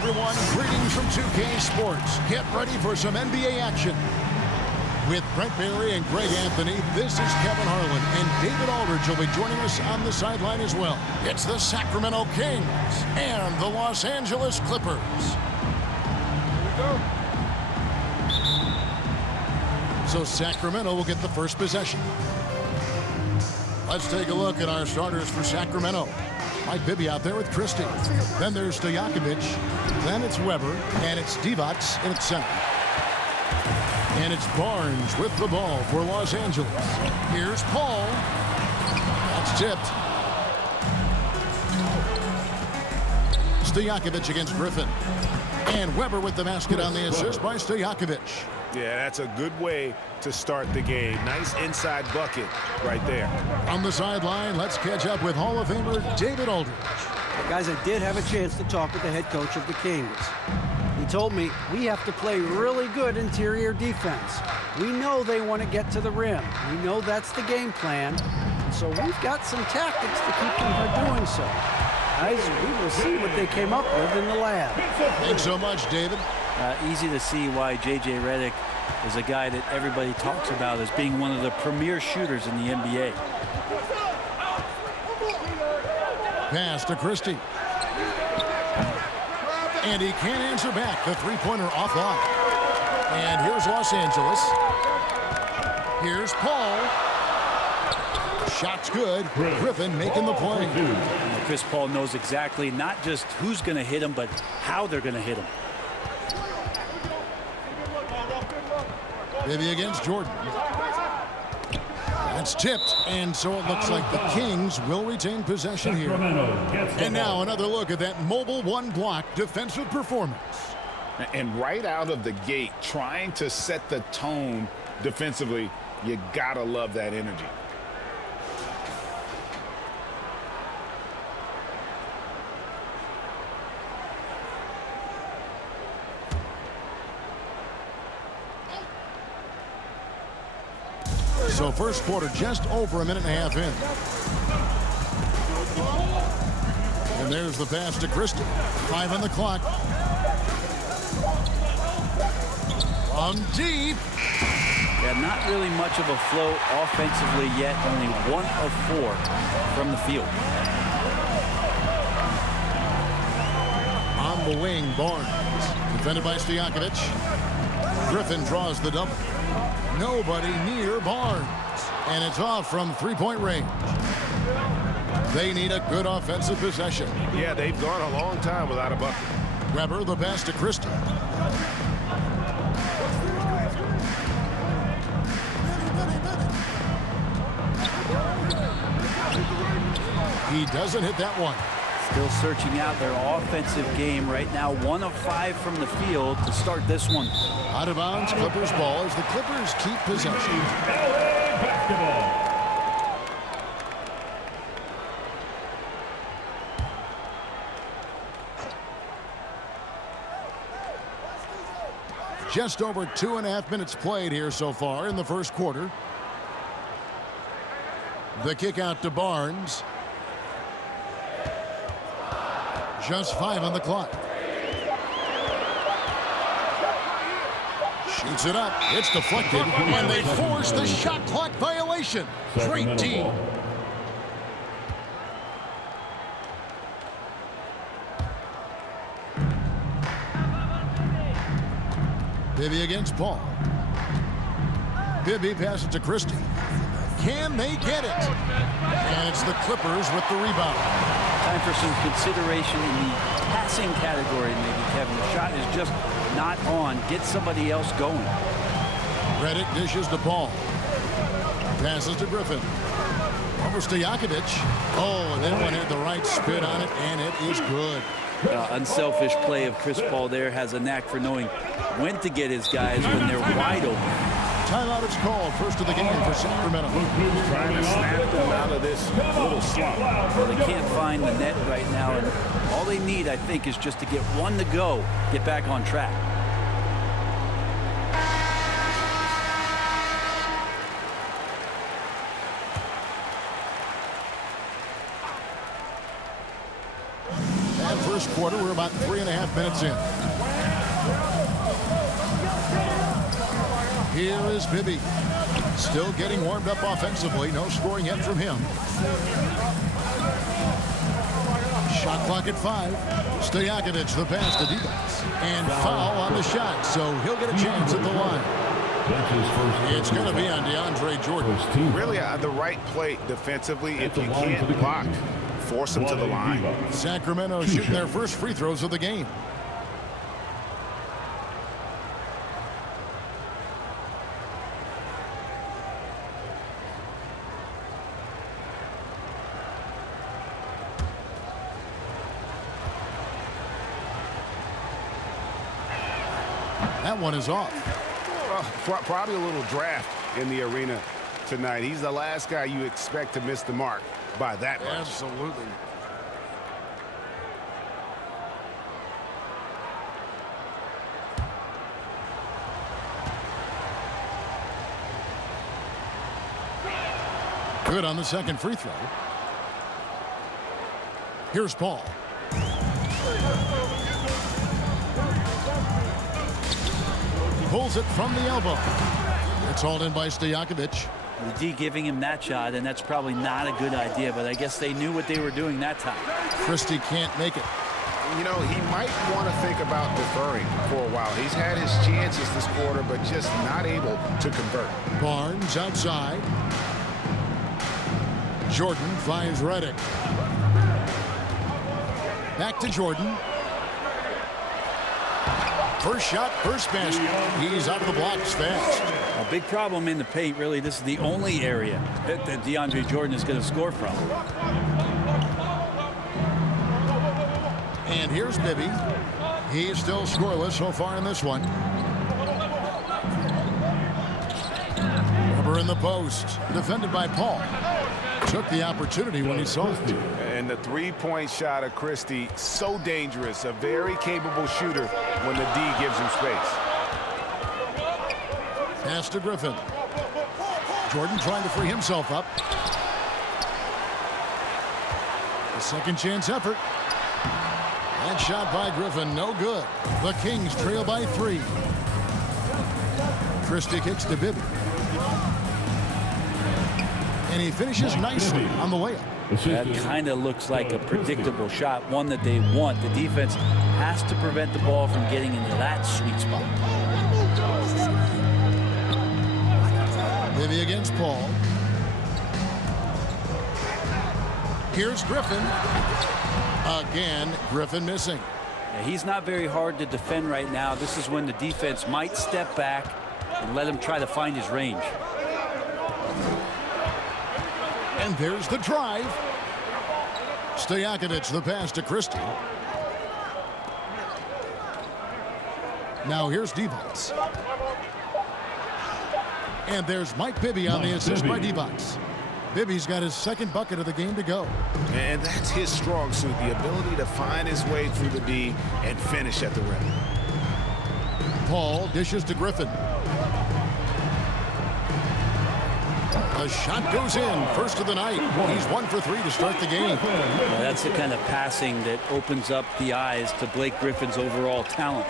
everyone. Greetings from 2K Sports. Get ready for some NBA action. With Brent Barry and Greg Anthony, this is Kevin Harlan, and David Aldridge will be joining us on the sideline as well. It's the Sacramento Kings and the Los Angeles Clippers. Here we go. So Sacramento will get the first possession. Let's take a look at our starters for Sacramento. Mike Bibby out there with Christie. Then there's Stojakovic. Then it's Weber. And it's Divac in its center. And it's Barnes with the ball for Los Angeles. Here's Paul. That's tipped. Stojakovic against Griffin. And Weber with the basket on the assist by Stojakovic. Yeah, that's a good way to start the game. Nice inside bucket right there. On the sideline, let's catch up with Hall of Famer David Aldridge. Guys, I did have a chance to talk with the head coach of the Kings. He told me we have to play really good interior defense. We know they want to get to the rim. We know that's the game plan. So we've got some tactics to keep them from doing so. Guys, we will see what they came up with in the lab. Thanks so much, David. Easy to see why J.J. Redick is a guy that everybody talks about as being one of the premier shooters in the NBA. Pass to Christie. And he can't answer back. The three-pointer offline. And here's Los Angeles. Here's Paul. Shot's good. Griffin making the play. Chris Paul knows exactly not just who's going to hit him, but how they're going to hit him. Bibby against Jordan. That's tipped, and so it looks like the Kings will retain possession here. And now another look at that mobile one-block defensive performance. And right out of the gate, trying to set the tone defensively, you gotta love that energy. So first quarter just over a minute and a half in. And there's the pass to Christie. 5 on the clock. On deep. Yeah, not really much of a flow offensively yet. Only 1 of 4 from the field. On the wing, Barnes. Defended by Stojakovic. Griffin draws the double. Nobody near Barnes. And it's off from three-point range. They need a good offensive possession. Yeah, they've gone a long time without a bucket. Weber, the pass to Christie. He doesn't hit that one. Still searching out their offensive game right now. 1 of 5 from the field to start this one. Out of bounds, Clippers ball as the Clippers keep possession. Just over 2.5 minutes played here so far in the first quarter. The kick out to Barnes. Just 5 on the clock. Shoots it up. It's deflected. And they force the shot clock violation. Great team. Bibby against Paul. Bibby passes to Christie. Can they get it? And it's the Clippers with the rebound. Time for some consideration in the passing category, maybe, Kevin. The shot is just not on. Get somebody else going. Redick dishes to Paul. Passes to Griffin. Over Stojakovic. Oh, and that one had the right spin on it, and it is good. Unselfish play of Chris Paul there. Has a knack for knowing when to get his guys when they're wide open. Timeout is called. First of the game for Sacramento. Trying to snap them out of this little slump. Well, they can't find the net right now, and all they need, I think, is just to get one to go, get back on track. first quarter. We're about 3.5 minutes in. Here is Bibby. Still getting warmed up offensively. No scoring yet from him. Shot clock at 5. Stojakovic, the pass to Divac. And foul on the shot, so he'll get a chance at the line. It's going to be on DeAndre Jordan. Really the right play defensively. If you can't block, force him to the line. Sacramento shooting their first free throws of the game. That one is off. Probably a little draft in the arena tonight. He's the last guy you expect to miss the mark by that much. Absolutely. Good on the second free throw. Here's Paul. Pulls it from the elbow. It's hauled in by Stojakovic. The D giving him that shot, and that's probably not a good idea, but I guess they knew what they were doing that time. Christie can't make it. You know, he might want to think about deferring for a while. He's had his chances this quarter, but just not able to convert. Barnes outside. Jordan finds Redick. Back to Jordan. First shot, first basket. He's out of the blocks fast. A big problem in the paint, really. This is the only area that DeAndre Jordan is going to score from. And here's Bibby. He's still scoreless so far in this one. Rubber in the post. Defended by Paul. Took the opportunity when he saw it. And the three-point shot of Christie, so dangerous. A very capable shooter when the D gives him space. Pass to Griffin. Jordan trying to free himself up. A second chance effort. That shot by Griffin, no good. The Kings trail by 3. Christie kicks to Bibby. And he finishes nicely on the layup. That kind of looks like a predictable shot, one that they want. The defense has to prevent the ball from getting into that sweet spot. Bibby against Paul. Here's Griffin. Again, Griffin missing. Yeah, he's not very hard to defend right now. This is when the defense might step back and let him try to find his range. And there's the drive. Stojakovic, the pass to Christie. Now here's Divac. And there's Mike Bibby on the assist by Divac. Bibby's got his second bucket of the game to go. And that's his strong suit, the ability to find his way through the D and finish at the rim. Paul dishes to Griffin. The shot goes in. First of the night. He's 1 for 3 to start the game. Well, that's the kind of passing that opens up the eyes to Blake Griffin's overall talent.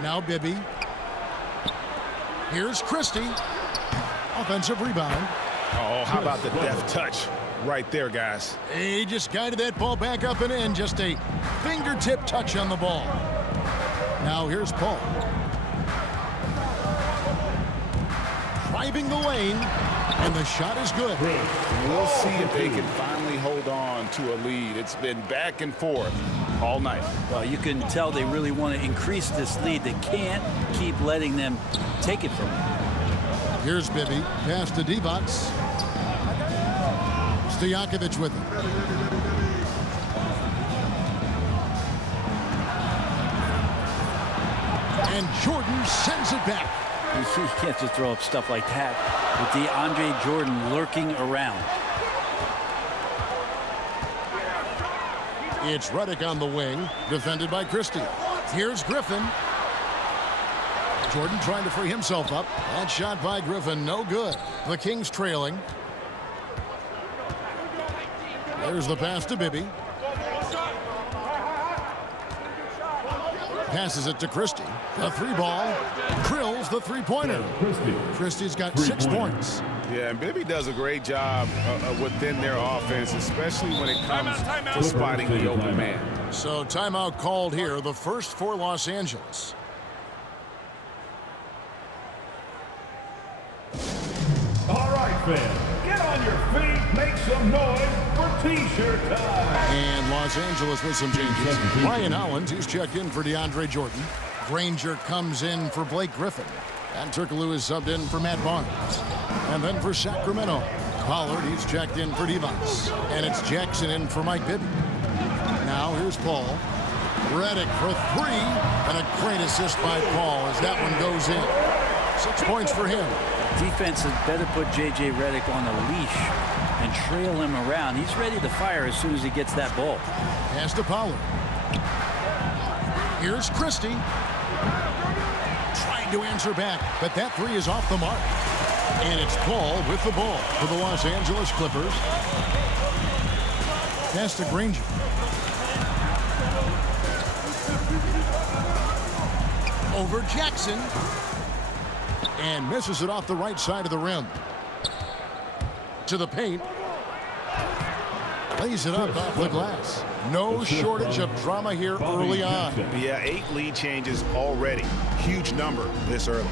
Now Bibby. Here's Christie. Offensive rebound. Oh, how about the deft touch right there, guys? He just guided that ball back up and in. Just a fingertip touch on the ball. Now here's Paul. Driving the lane, and the shot is good. We'll see if they can finally hold on to a lead. It's been back and forth all night. Well, you can tell they really want to increase this lead. They can't keep letting them take it from them. Here's Bibby. Pass to Divac. Stojakovic with it. And Jordan sends it back. You can't just throw up stuff like that with DeAndre Jordan lurking around. It's Redick on the wing, defended by Christie. Here's Griffin. Jordan trying to free himself up. That shot by Griffin, no good. The Kings trailing. There's the pass to Bibby. Passes it to Christie. A 3-ball. Drills the 3-pointer. Christie's got 6 points. Yeah, and Bibby does a great job within their offense, especially when it comes to spotting the open man. So timeout called here, the first for Los Angeles. All right, fans, get on your feet, make some noise for T-shirt time. And Los Angeles with some changes. Ryan Hollins, he's checked in for DeAndre Jordan. Granger comes in for Blake Griffin. And Turkoglu is subbed in for Matt Barnes. And then for Sacramento, Pollard, he's checked in for Devos. And it's Jackson in for Mike Bibby. Now here's Paul. Redick for 3. And a great assist by Paul as that one goes in. 6 points for him. Defense had better put J.J. Redick on a leash and trail him around. He's ready to fire as soon as he gets that ball. Pass to Pollard. Here's Christie. Trying to answer back, but that 3 is off the mark. And it's Paul with the ball for the Los Angeles Clippers. Pass to Granger. Over Jackson. And misses it off the right side of the rim. To the paint. Lays it up off the glass. No shortage of drama here early on. Yeah, 8 lead changes already. Huge number this early.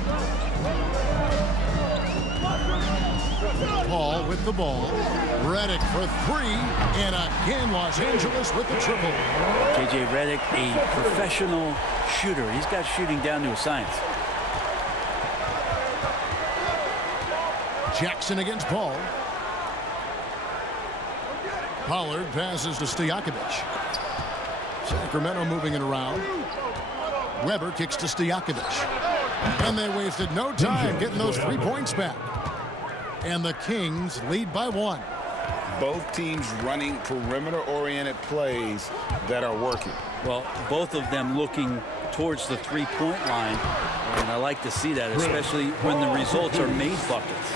Paul with the ball. Redick for 3. And again, Los Angeles with the triple. J.J. Redick, a professional shooter. He's got shooting down to a science. Jackson against Paul. Pollard passes to Stojakovic. Sacramento moving it around. Weber kicks to Stojakovic. And they wasted no time getting those 3 points back. And the Kings lead by 1. Both teams running perimeter-oriented plays that are working. Well, both of them looking towards the 3-point line. And I like to see that, especially when the results are made buckets.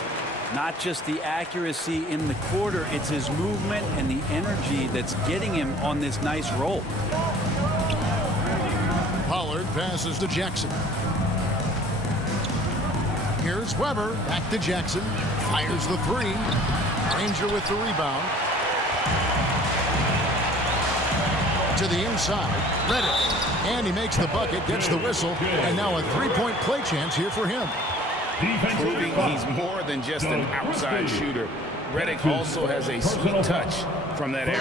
Not just the accuracy in the quarter, it's his movement and the energy that's getting him on this nice roll. Pollard passes to Jackson. Here's Weber, back to Jackson. Fires the 3. Granger with the rebound. To the inside, Redick. And he makes the bucket, gets the whistle, and now a 3-point play chance here for him. Proving he's more than just an outside shooter. Redick also has a sweet touch from that area.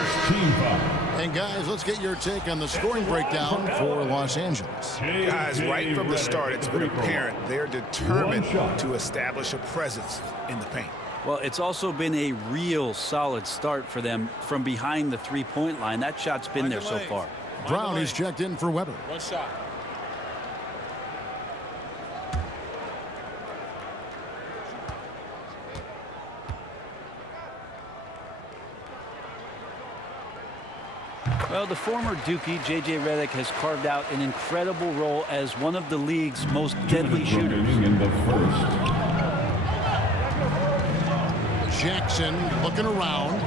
And guys, let's get your take on the scoring breakdown for Los Angeles. Guys, right from the start, it's been apparent they're determined to establish a presence in the paint. Well, it's also been a real solid start for them from behind the 3-point line. That shot's been there so far. Brown is checked in for Weber. One shot. Well, the former Dookie, J.J. Redick, has carved out an incredible role as one of the league's most deadly shooters. In the first. Jackson looking around.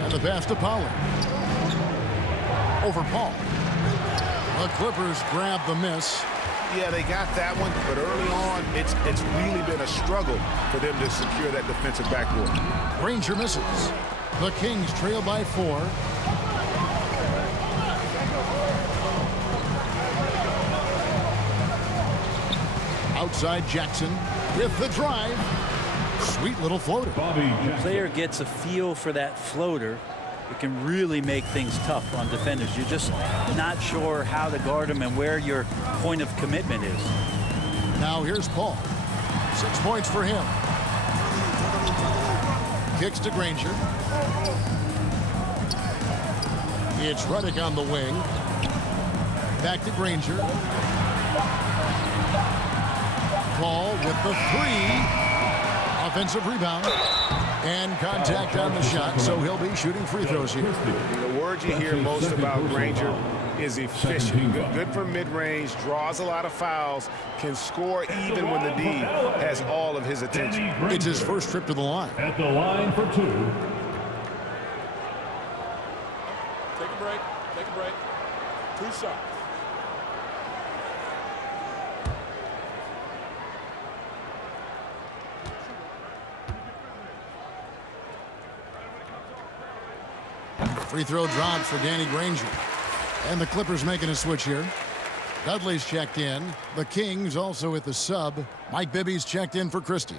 And the pass to Pollard. Over Paul. The Clippers grab the miss. Yeah, they got that one, but early on, it's really been a struggle for them to secure that defensive backboard. Granger misses. The Kings trail by 4. Outside Jackson with the drive. Sweet little floater. The player gets a feel for that floater. It can really make things tough on defenders. You're just not sure how to guard them and where your point of commitment is. Now here's Paul. 6 points for him. Kicks to Granger. It's Redick on the wing. Back to Granger. Paul with the 3. Offensive rebound. And contact on the shot, so he'll be shooting free throws here. The word you hear most about Granger is efficient. Good from mid-range, draws a lot of fouls, can score even when the D has all of his attention. It's his first trip to the line. At the line for 2. Take a break. Take a break. 2 shots. Free throw drops for Danny Granger. And the Clippers making a switch here. Dudley's checked in. The Kings also with the sub. Mike Bibby's checked in for Christie.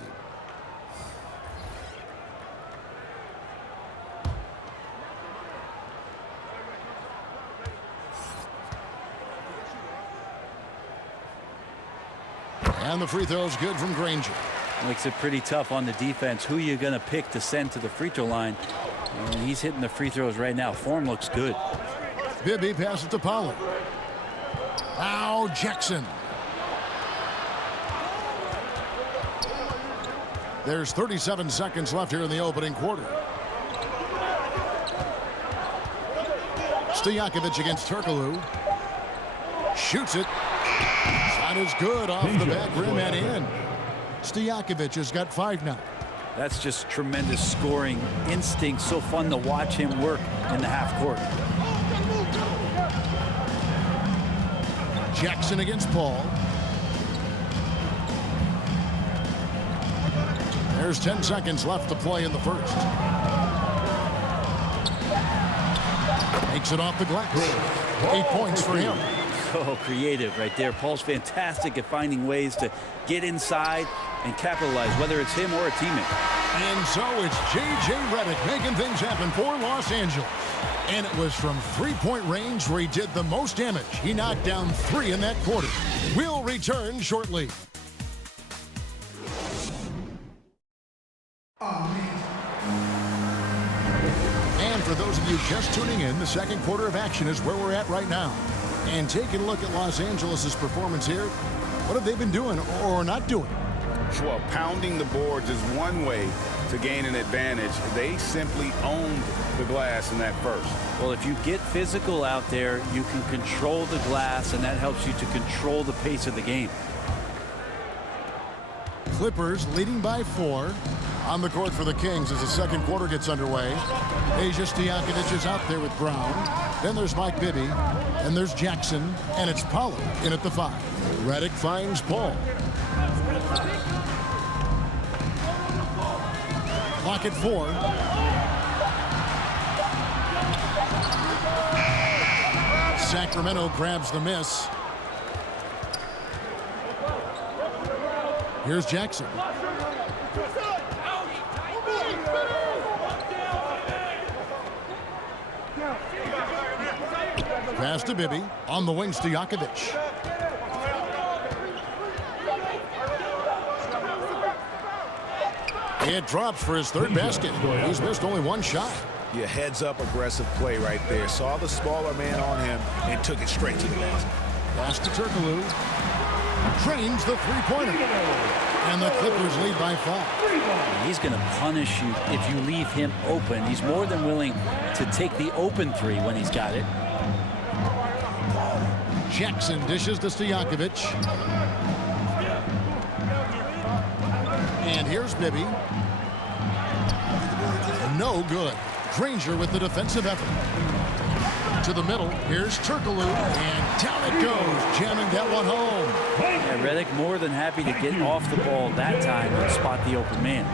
And the free throw is good from Granger. Makes it pretty tough on the defense. Who you going to pick to send to the free throw line? And he's hitting the free throws right now. Form looks good. Bibby passes to Pollard. Now Jackson. There's 37 seconds left here in the opening quarter. Stojakovic against Turkoglu. Shoots it. Shot is good off the back rim and in. Stojakovic has got 5 now. That's just tremendous scoring instinct. So fun to watch him work in the half court. Jackson against Paul. There's 10 seconds left to play in the first. Makes it off the glass. 8 points for him. Oh, creative right there. Paul's fantastic at finding ways to get inside and capitalize, whether it's him or a teammate. And so it's J.J. Redick making things happen for Los Angeles. And it was from three-point range where he did the most damage. He knocked down 3 in that quarter. We'll return shortly. And for those of you just tuning in, the second quarter of action is where we're at right now. And taking a look at Los Angeles' performance here, what have they been doing or not doing? Well, pounding the boards is one way to gain an advantage. They simply owned the glass in that first. Well, if you get physical out there, you can control the glass, and that helps you to control the pace of the game. Clippers leading by 4. On the court for the Kings as the second quarter gets underway. Peja Stojakovic is out there with Brown. Then there's Mike Bibby. And there's Jackson. And it's Pollard in at the 5. Redick finds Paul. Clock at 4. Sacramento grabs the miss. Here's Jackson. Pass to Bibby. On the wing, Stojakovic. It drops for his 3rd basket. He's missed only 1 shot. Yeah, heads-up aggressive play right there. Saw the smaller man on him and took it straight to the basket. Pass to Turkoglu. Trains the three-pointer. And the Clippers lead by 5. He's going to punish you if you leave him open. He's more than willing to take the open 3 when he's got it. Jackson dishes to Stojakovic. And here's Bibby. No good. Granger with the defensive effort. To the middle. Here's Turkoglu. And down it goes. Jamming that one home. Yeah, Redick more than happy to get off the ball that time and spot the open man.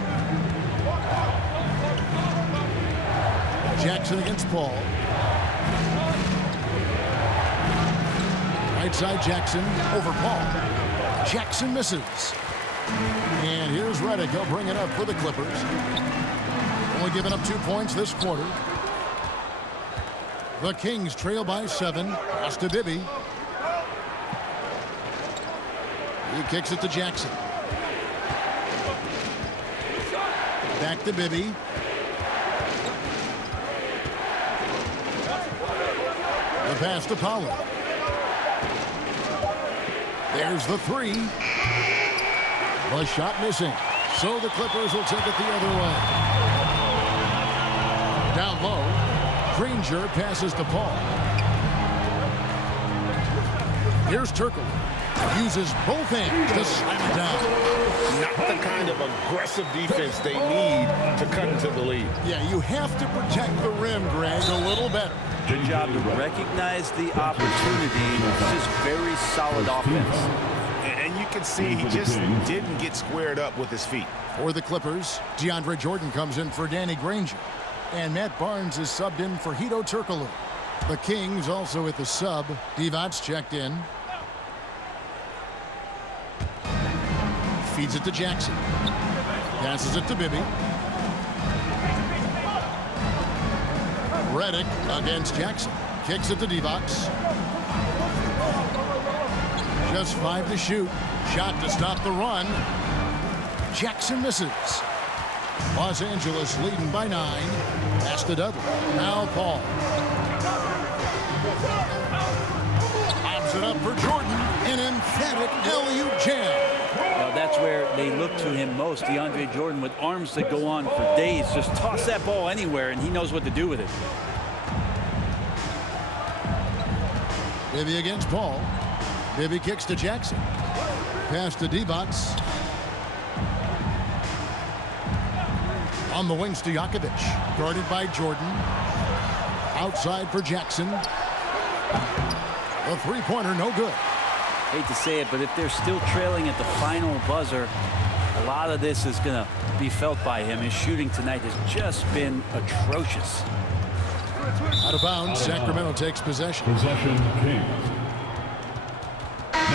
Jackson against Paul. Right side Jackson over Paul. Jackson misses. And here's Redick. He'll bring it up for the Clippers. Only giving up 2 points this quarter. The Kings trail by 7. Pass to Bibby. He kicks it to Jackson. Back to Bibby. The pass to Pollard. There's the 3. The shot missing. So the Clippers will take it the other way. Down low. Granger passes to Paul. Here's Turkle. Uses both hands to slam it down. Not the kind of aggressive defense they need to cut into the lead. Yeah, you have to protect the rim, Greg, a little better. Good job to recognize the opportunity. Just very solid offense. And you can see he just didn't get squared up with his feet. For the Clippers, DeAndre Jordan comes in for Danny Granger. And Matt Barnes is subbed in for Hedo Turkoglu. The Kings also with the sub. Divac checked in. Feeds it to Jackson. Passes it to Bibby. Redick against Jackson. Kicks it to Divac. Just 5 to shoot. Shot to stop the run. Jackson misses. Los Angeles leading by 9. Pass to Dudley. Now Paul. Lobs it up for Jordan. An emphatic alley-oop jam. Well, that's where they look to him most. DeAndre Jordan with arms that go on for days. Just toss that ball anywhere, and he knows what to do with it. Bibby against Paul. Bibby kicks to Jackson. Pass to Divac. On the wings to Jakovic. Guarded by Jordan. Outside for Jackson. The three-pointer, no good. Hate to say it, but if they're still trailing at the final buzzer, a lot of this is going to be felt by him. His shooting tonight has just been atrocious. Out of bounds, Sacramento takes possession. Possession Kings.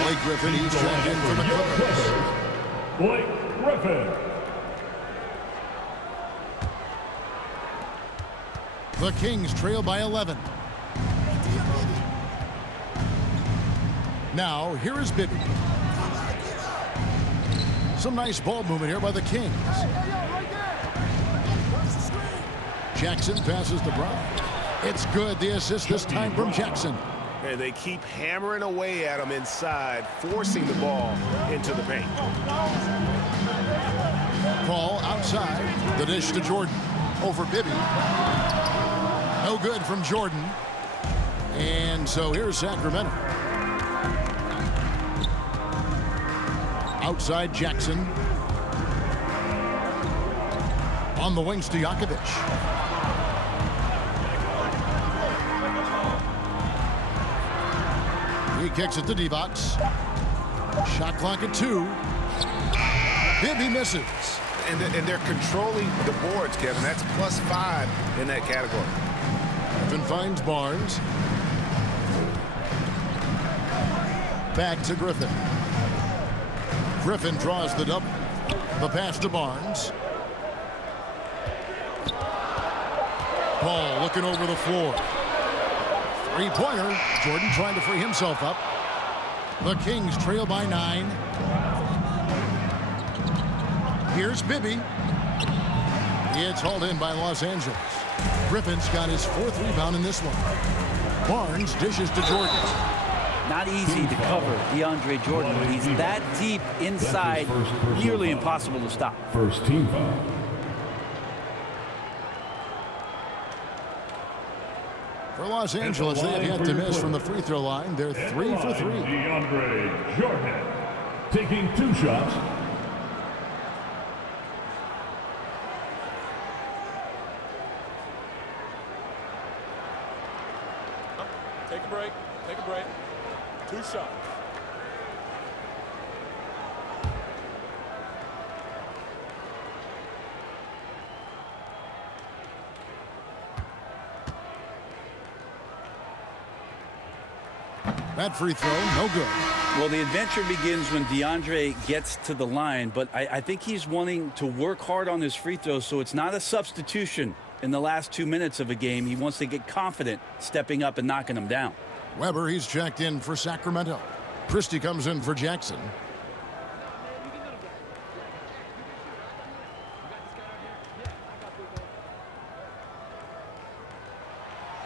Blake Griffin, he's checked in for the Clippers. Blake Griffin. The Kings trail by 11. Now, here is Bibby. Some nice ball movement here by the Kings. Jackson passes to Brown. It's good. The assist this time from Jackson. And they keep hammering away at him inside, forcing the ball into the paint. Paul outside. The dish to Jordan. Over Bibby. No good from Jordan. And so here's Sacramento. Outside Jackson. On the wings to Jakovic. He kicks it to Divac. Shot clock at 2. Bibby misses. And they're controlling the boards, Kevin. That's +5 in that category. Griffin finds Barnes. Back to Griffin. Griffin draws the double. The pass to Barnes. Paul looking over the floor. Three-pointer. Jordan trying to free himself up. The Kings trail by 9. Here's Bibby. It's hauled in by Los Angeles. Griffin's got his 4th rebound in this one. Barnes dishes to Jordan. Not easy to cover DeAndre Jordan. He's that deep inside, nearly impossible to stop. First team foul. For Los Angeles, they have yet to miss from the free throw line. They're 3 for 3. DeAndre Jordan taking 2 shots. Take a break. Take a break. 2 shots. That free throw, no good. Well, the adventure begins when DeAndre gets to the line, but I think he's wanting to work hard on his free throws, so it's not a substitution in the last 2 minutes of a game. He wants to get confident stepping up and knocking them down. Weber, he's checked in for Sacramento. Christie comes in for Jackson.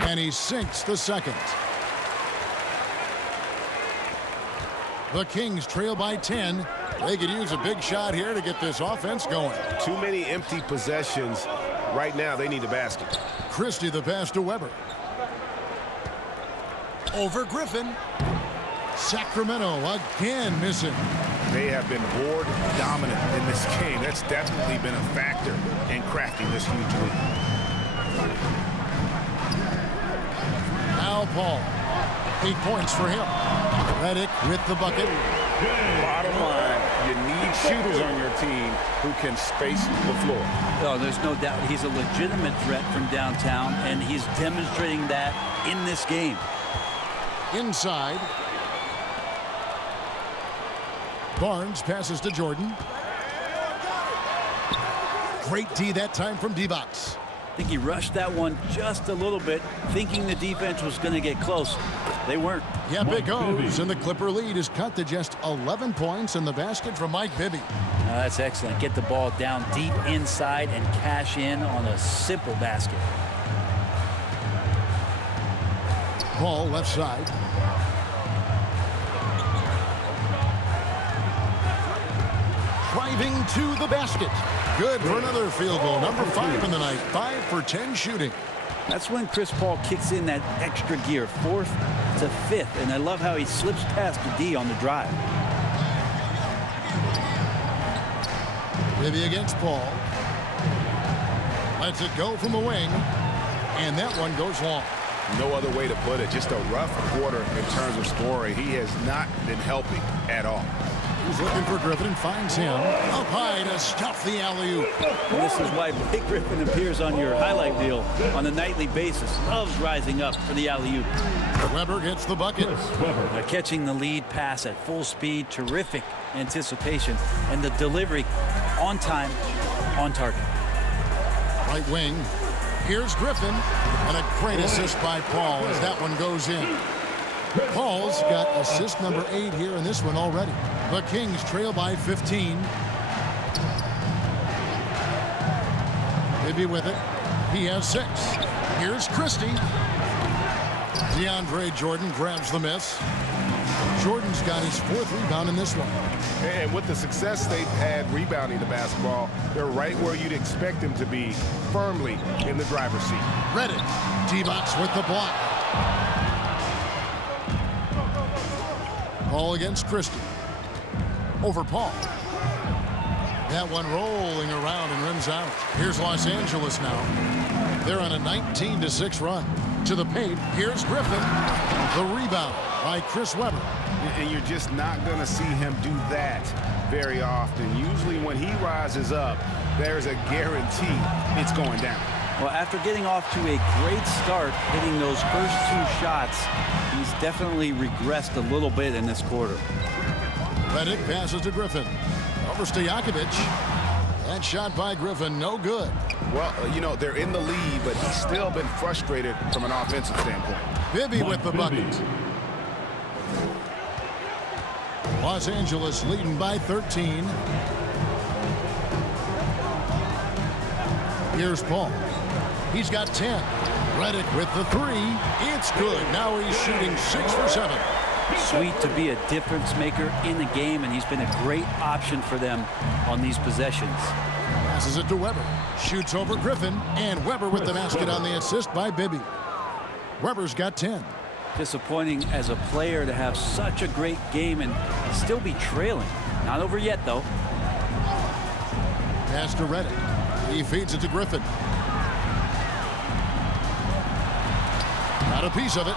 And he sinks the second. The Kings trail by 10. They could use a big shot here to get this offense going. Too many empty possessions. Right now, they need a basket. Christie the pass to Weber. Over Griffin. Sacramento again missing. They have been board dominant in this game. That's definitely been a factor in crafting this huge lead. Now Paul. 8 points for him. Redick with the bucket. Bottom line, you need shooters on your team who can space the floor. Oh, there's no doubt he's a legitimate threat from downtown, and he's demonstrating that in this game. Inside. Barnes passes to Jordan. Great D that time from D-Box. I think he rushed that one just a little bit, thinking the defense was going to get close. They weren't. Yep, it goes, and the Clipper lead is cut to just 11 points in the basket from Mike Bibby. That's excellent. Get the ball down deep inside and cash in on a simple basket. Paul left side. Driving to the basket. Good for another field goal. Number 5 in the night. 5 for 10 shooting. That's when Chris Paul kicks in that extra gear, 4th to 5th, and I love how he slips past the D on the drive. Bibby against Paul. Lets it go from the wing, and that one goes long. No other way to put it. Just a rough quarter in terms of scoring. He has not been helping at all. He's looking for Griffin and finds him. Up high to stuff the alley-oop. This is why Blake Griffin appears on your highlight reel on a nightly basis. Loves rising up for the alley-oop. Weber gets the bucket. Catching the lead pass at full speed. Terrific anticipation. And the delivery on time, on target. Right wing. Here's Griffin. And a great assist by Paul as that one goes in. Paul's got assist number 8 here in this one already. The Kings trail by 15. Bibby with it. He has 6. Here's Christie. DeAndre Jordan grabs the miss. Jordan's got his 4th rebound in this one. And with the success they've had rebounding the basketball, they're right where you'd expect them to be, firmly in the driver's seat. Redick. D-Box with the block. Paul against Christie. Over Paul. That one rolling around and rims out. Here's Los Angeles now. They're on a 19-6 run. To the paint, here's Griffin. The rebound by Chris Webber. And you're just not going to see him do that very often. Usually when he rises up, there's a guarantee it's going down. Well, after getting off to a great start, hitting those first 2 shots, he's definitely regressed a little bit in this quarter. Redick passes to Griffin. Over Stojakovic. That shot by Griffin, no good. Well, you know, they're in the lead, but he's still been frustrated from an offensive standpoint. Bibby with the bucket. Los Angeles leading by 13. Here's Paul. He's got 10. Redick with the 3. It's good. Now he's shooting 6 for 7. Sweet to be a difference maker in the game, and he's been a great option for them on these possessions. Passes it to Webber. Shoots over Griffin, and Webber with the basket on the assist by Bibby. Webber's got 10. Disappointing as a player to have such a great game and still be trailing. Not over yet, though. Pass to Redick. He feeds it to Griffin. Got a piece of it.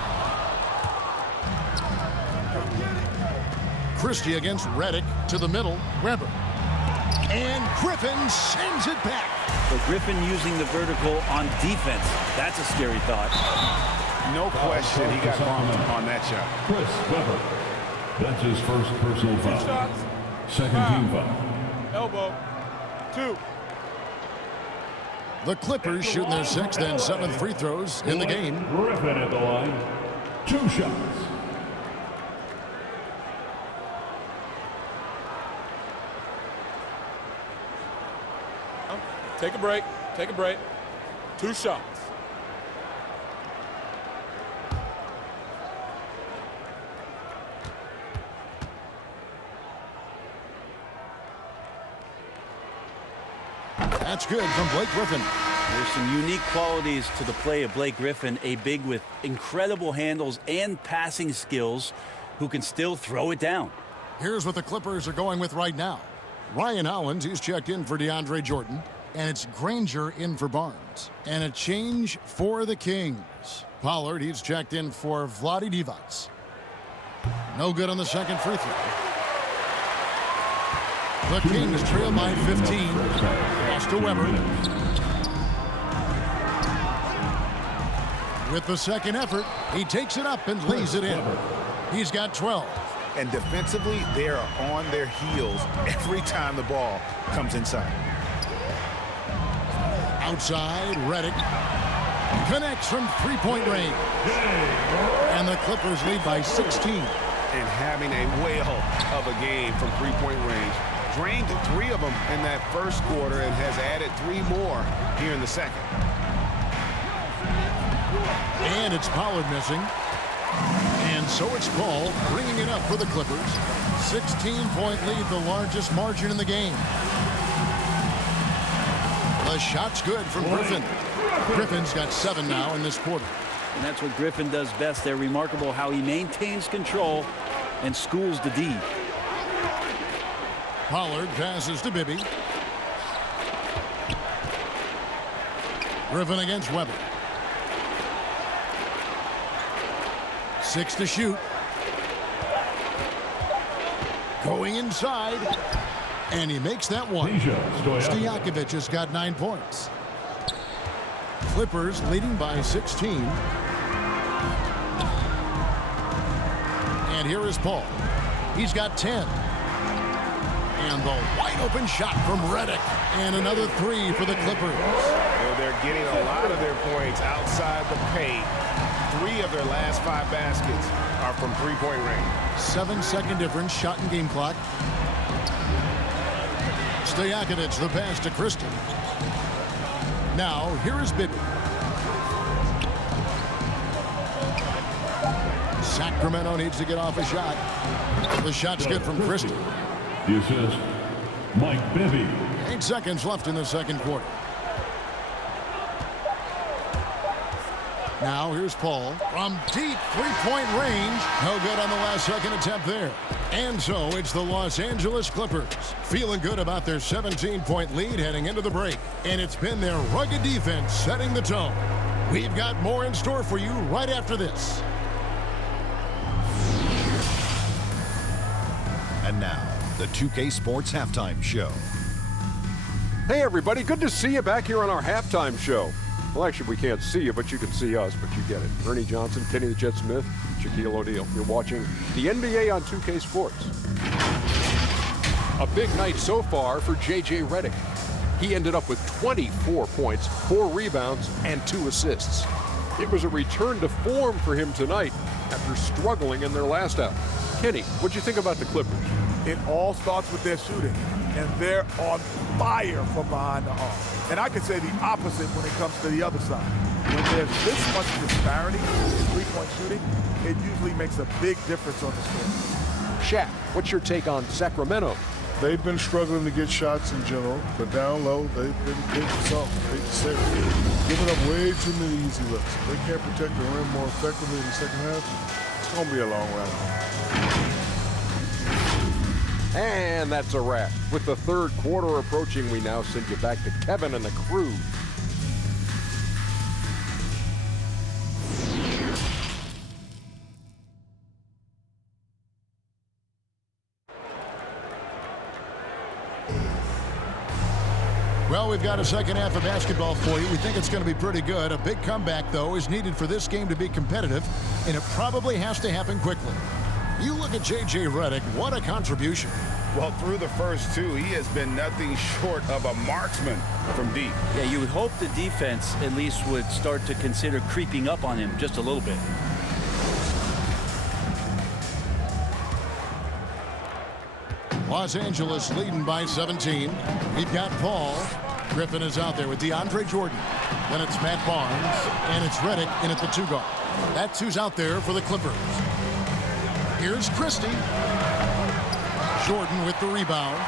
Christie against Redick to the middle. Webber. And Griffin sends it back. So Griffin using the vertical on defense. That's a scary thought. No question he got bumped on that shot. Chris Webber. That's his first personal foul. Second team foul. Elbow. 2. The Clippers shooting their 6th and 7th free throws in the game. Griffin at the line. 2 shots. Take a break. Take a break. 2 shots. That's good from Blake Griffin. There's some unique qualities to the play of Blake Griffin, a big with incredible handles and passing skills. who can still throw it down. Here's what the Clippers are going with right now. Ryan Hollins, he's checked in for DeAndre Jordan. And it's Granger in for Barnes. And a change for the Kings. Pollard, he's checked in for Vlade Divac. No good on the second free throw. The Kings trail by 15. Pass to Weber. With the second effort, he takes it up and lays it in. He's got 12. And defensively, they are on their heels every time the ball comes inside. Outside, Redick connects from three-point range. And the Clippers lead by 16. And having a whale of a game from three-point range. Drained 3 of them in that first quarter and has added 3 more here in the second. And it's Pollard missing. And so it's Paul bringing it up for the Clippers. 16-point lead, the largest margin in the game. The shot's good from Griffin. Griffin's got 7 now in this quarter. And that's what Griffin does best. They're remarkable how he maintains control and schools the D. Pollard passes to Bibby. Griffin against Weber. 6 to shoot. Going inside. And he makes that one. Stojakovic has got 9 points. Clippers leading by 16. And here is Paul. He's got 10. And the wide open shot from Redick. And another 3 for the Clippers. They're getting a lot of their points outside the paint. 3 of their last 5 baskets are from three-point range. 7-second difference, shot and game clock. Stojakovic, the pass to Christian. Now, here is Bibby. Sacramento needs to get off a shot. The shot's good from Christian. The assist, Mike Bibby. 8 seconds left in the second quarter. Now here's Paul from deep three-point range. No good on the last second attempt there. And so it's the Los Angeles Clippers feeling good about their 17-point lead heading into the break. And it's been their rugged defense setting the tone. We've got more in store for you right after this. And now, the 2K Sports Halftime Show. Hey everybody, good to see you back here on our halftime show. Well, actually, we can't see you, but you can see us, but you get it. Ernie Johnson, Kenny the Jet Smith, Shaquille O'Neal. You're watching the NBA on 2K Sports. A big night so far for J.J. Redick. He ended up with 24 points, 4 rebounds, and 2 assists. It was a return to form for him tonight after struggling in their last out. Kenny, what'd you think about the Clippers? It all starts with their shooting, and they're on fire from behind the arc. And I can say the opposite when it comes to the other side. When there's this much disparity in three-point shooting, it usually makes a big difference on the score. Shaq, what's your take on Sacramento? They've been struggling to get shots in general, but down low, they've been getting something. Giving up way too many easy looks. If they can't protect the rim more effectively in the second half, it's going to be a long ride. And that's a wrap. With the third quarter approaching, we now send you back to Kevin and the crew. Well, we've got a second half of basketball for you. We think it's going to be pretty good. A big comeback, though, is needed for this game to be competitive, and it probably has to happen quickly. You look at J.J. Redick, what a contribution. Well, through the first 2, he has been nothing short of a marksman from deep. Yeah, you would hope the defense at least would start to consider creeping up on him just a little bit. Los Angeles leading by 17. We've got Paul. Griffin is out there with DeAndre Jordan. Then it's Matt Barnes, and it's Redick in at the 2 guard. That's who's out there for the Clippers. Here's Christie. Jordan with the rebound.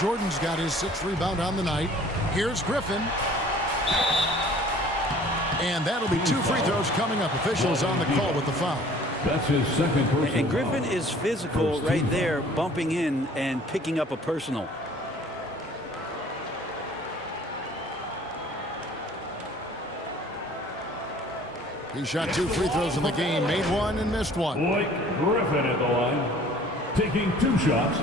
Jordan's got his 6th rebound on the night. Here's Griffin. And that'll be 2 free throws coming up. Officials on the call with the foul. That's his second personal. And Griffin is physical right there, bumping in and picking up a personal. He shot 2 free throws in the game, made 1 and missed 1. Blake Griffin at the line, taking 2 shots.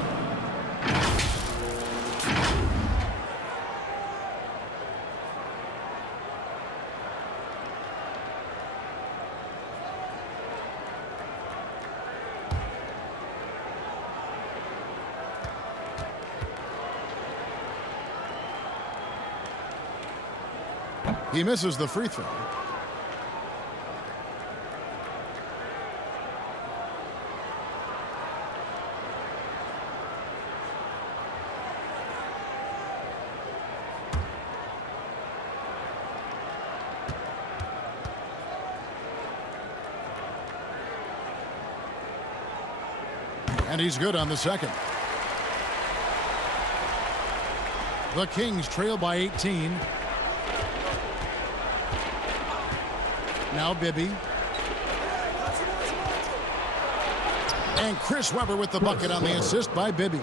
He misses the free throw. And he's good on the second. The Kings trail by 18. Now Bibby. And Chris Webber with the bucket on the assist by Bibby.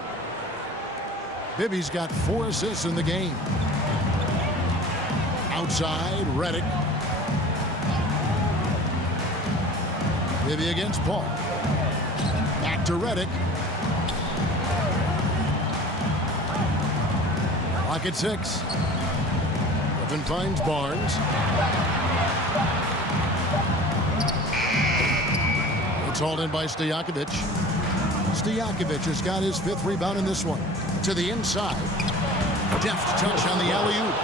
Bibby's got 4 assists in the game. Outside, Redick. Bibby against Paul. Back to Redick. Clock at 6. Griffin finds Barnes. It's hauled in by Stojakovic. Stojakovic has got his 5th rebound in this one. To the inside. Deft touch on the alley-oop.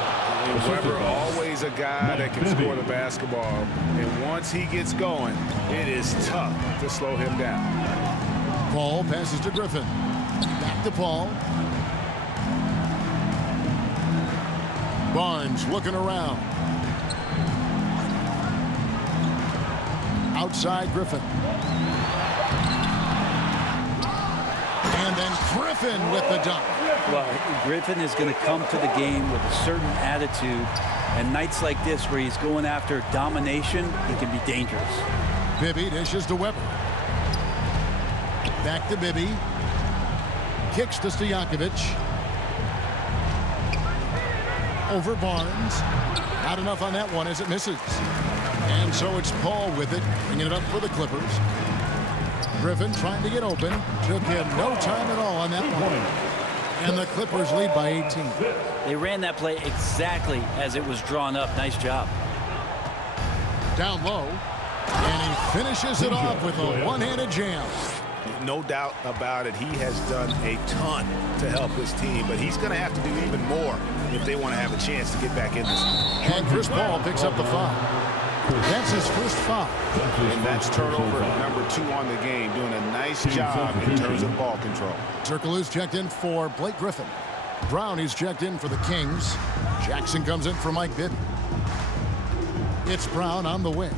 Webber always a guy that can score the basketball. And once he gets going, it is tough to slow him down. Paul passes to Griffin. Back to Paul. Barnes looking around. Outside Griffin. And then Griffin with the dunk. Well, Griffin is going to come to the game with a certain attitude. And nights like this where he's going after domination, he can be dangerous. Bibby dishes to Webber. Back to Bibby. Kicks to Stojakovic. Over Barnes. Not enough on that one as it misses. And so it's Paul with it, bringing it up for the Clippers. Griffin trying to get open. Took him no time at all on that one. And the Clippers lead by 18. They ran that play exactly as it was drawn up. Nice job. Down low. And he finishes it off with a one-handed jam. No doubt about it. He has done a ton to help his team, but he's going to have to do even more if they want to have a chance to get back in this. And Chris Paul picks up the foul. That's his first foul. And that's turnover number 2 on the game, doing a nice job in terms of ball control. Turkoglu's checked in for Blake Griffin. Brownie's checked in for the Kings. Jackson comes in for Mike Bibby. It's Brown on the wing.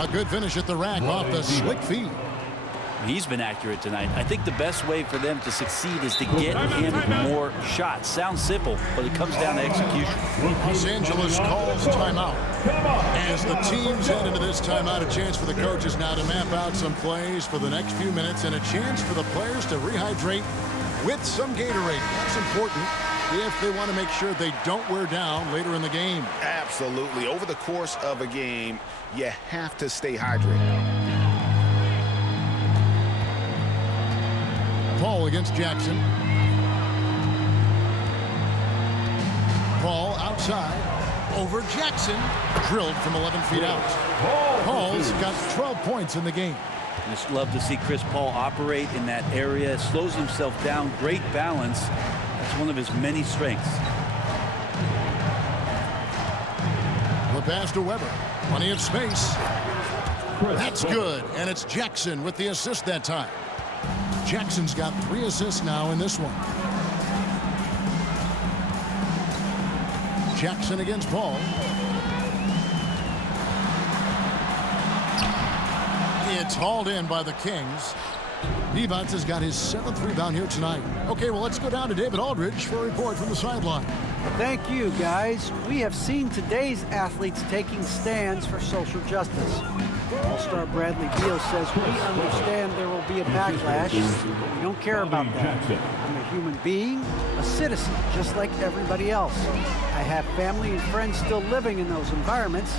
A good finish at the rack off the slick feed. He's been accurate tonight. I think the best way for them to succeed is to get him more shots. Sounds simple, but it comes down to execution. Los Angeles calls timeout. As the teams head into this timeout, a chance for the coaches now to map out some plays for the next few minutes and a chance for the players to rehydrate with some Gatorade. That's important if they want to make sure they don't wear down later in the game. Absolutely. Over the course of a game, you have to stay hydrated. Paul against Jackson. Paul outside. Over Jackson. Drilled from 11 feet out. Paul's got 12 points in the game. Just love to see Chris Paul operate in that area. Slows himself down. Great balance. That's one of his many strengths. The pass to Webber. Plenty of space. That's good. And it's Jackson with the assist that time. Jackson's got 3 assists now in this one. Jackson against Paul. It's hauled in by the Kings. Divac has got his 7th rebound here tonight. Okay, well, let's go down to David Aldridge for a report from the sideline. Thank you, guys. We have seen today's athletes taking stands for social justice. All-Star Bradley Beal says, we understand there will be a backlash, but we don't care about that. I'm a human being, a citizen, just like everybody else. I have family and friends still living in those environments.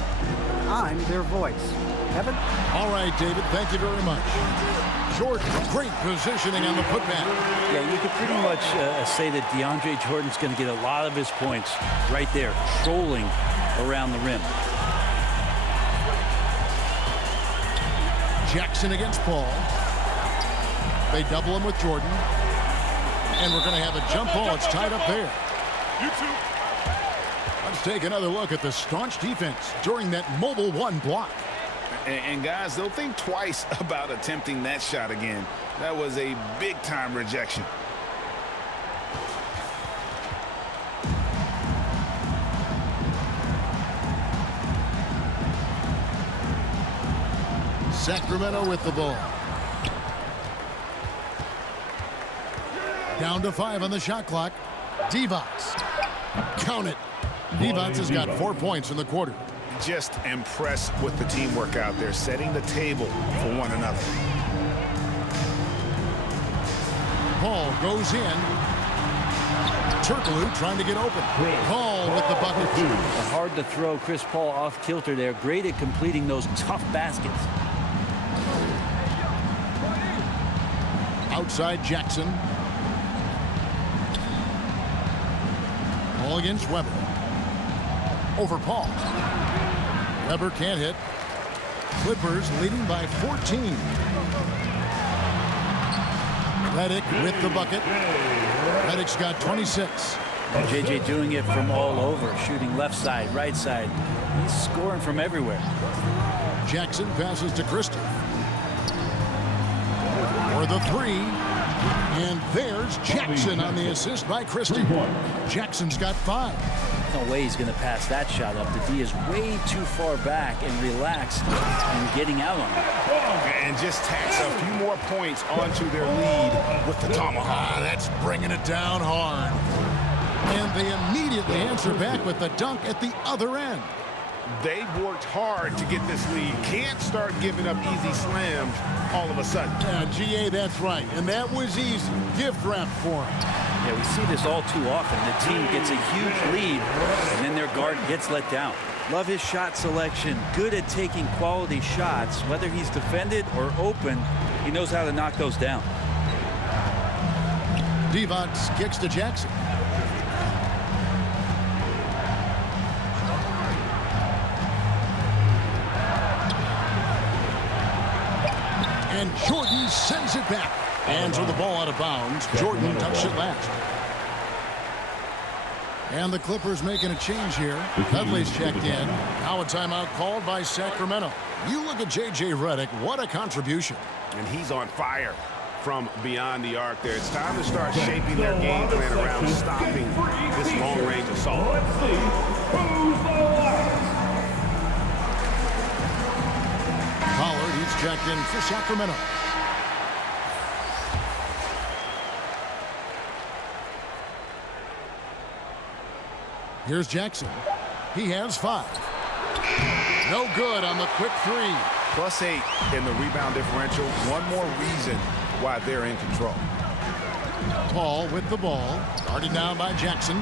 I'm their voice. Kevin? All right, David, thank you very much. Jordan, great positioning on the putback. Yeah, you could pretty much say that DeAndre Jordan's going to get a lot of his points right there, trolling around the rim. Jackson against Paul. They double him with Jordan. And we're going to have a jump ball. It's tied up there. You two. Let's take another look at the staunch defense during that mobile one block. And guys, they'll think twice about attempting that shot again. That was a big-time rejection. Sacramento with the ball. Down to 5 on the shot clock. Divac. Count it. Divac has got 4 points in the quarter. Just impressed with the teamwork out there, setting the table for one another. Paul goes in. Turkoglu trying to get open. Paul with the bucket. Hard to throw Chris Paul off kilter there. Great at completing those tough baskets. Outside Jackson. Paul against Weber. Over Paul. Weber can't hit. Clippers leading by 14. Redick with the bucket. Redick's got 26. JJ doing it from all over, shooting left side, right side. He's scoring from everywhere. Jackson passes to Christie. For the 3. And there's Jackson on the assist by Christie. Jackson's got 5. No way he's going to pass that shot up. The D is way too far back and relaxed and getting out on it. And just tacks a few more points onto their lead with the tomahawk. That's bringing it down hard. And they immediately answer back with the dunk at the other end. They've worked hard to get this lead. Can't start giving up easy slams all of a sudden. Yeah, GA, that's right. And that was easy. Gift wrap for him. Yeah, we see this all too often. The team gets a huge lead, and then their guard gets let down. Love his shot selection. Good at taking quality shots. Whether he's defended or open, he knows how to knock those down. Divac kicks to Jackson. And Jordan sends it back. Hands on the ball out of bounds. Jordan touched it last. And the Clippers making a change here. Dudley's checked in. Now a timeout called by Sacramento. You look at J.J. Redick. What a contribution. And he's on fire from beyond the arc there. It's time to start shaping their game plan around stopping this long-range assault. Let's see who's the last. Pollard, he's checked in for Sacramento. Here's Jackson. He has 5. No good on the quick 3. +8 in the rebound differential. One more reason why they're in control. Paul with the ball. Guarded down by Jackson.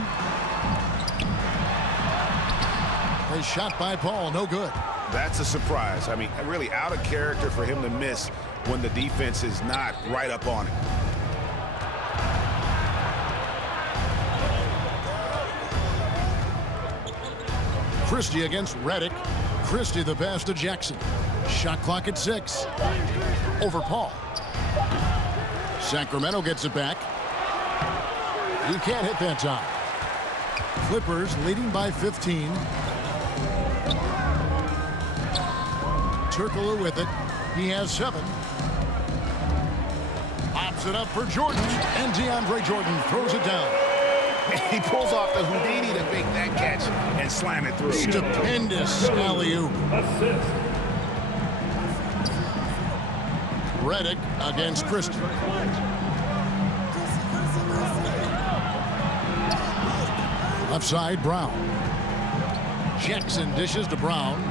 A shot by Paul. No good. That's a surprise. I mean, really out of character for him to miss when the defense is not right up on it. Christie against Redick. Christie the pass to Jackson. Shot clock at 6. Over Paul. Sacramento gets it back. He can't hit that time. Clippers leading by 15. Turkoglu with it. He has 7. Pops it up for Jordan. And DeAndre Jordan throws it down. He pulls off the Houdini to make that catch and slam it through. Stupendous alley-oop. Redick against Christie. Left side, Brown. Jackson dishes to Brown.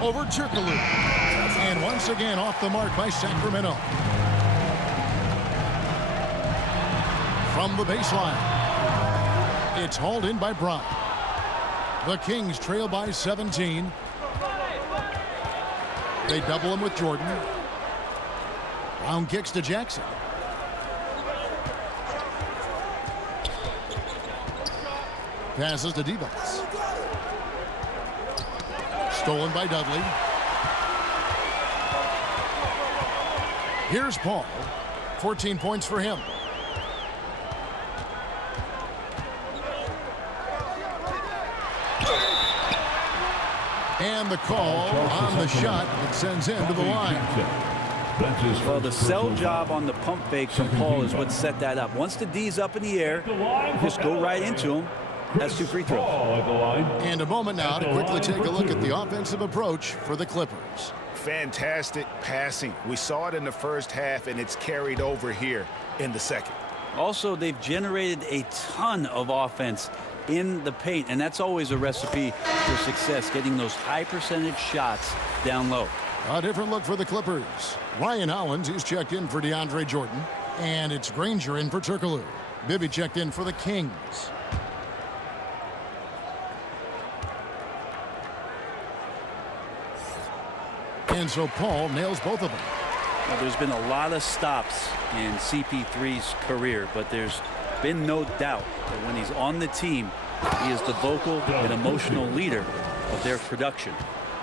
Over Turkoglu. And once again off the mark by Sacramento. From the baseline. It's hauled in by Brown. The Kings trail by 17. They double him with Jordan. Brown kicks to Jackson. Passes to Divas. Stolen by Dudley. Here's Paul. 14 points for him. And the call on the shot that sends him to the line. Well, the sell job on the pump fake from Paul is what set that up. Once the D's up in the air, just go right into him. That's 2 free throws. And a moment now to quickly take a look at the offensive approach for the Clippers. Fantastic passing. We saw it in the first half, and it's carried over here in the second. Also, they've generated a ton of offense in the paint, and that's always a recipe for success, getting those high percentage shots down low. A different look for the Clippers. Ryan Hollins, he's checked in for DeAndre Jordan. And it's Granger in for Turkoglu. Bibby checked in for the Kings. And so Paul nails both of them. Now, there's been a lot of stops in CP3's career, but there's been no doubt that when he's on the team, he is the vocal and emotional leader of their production.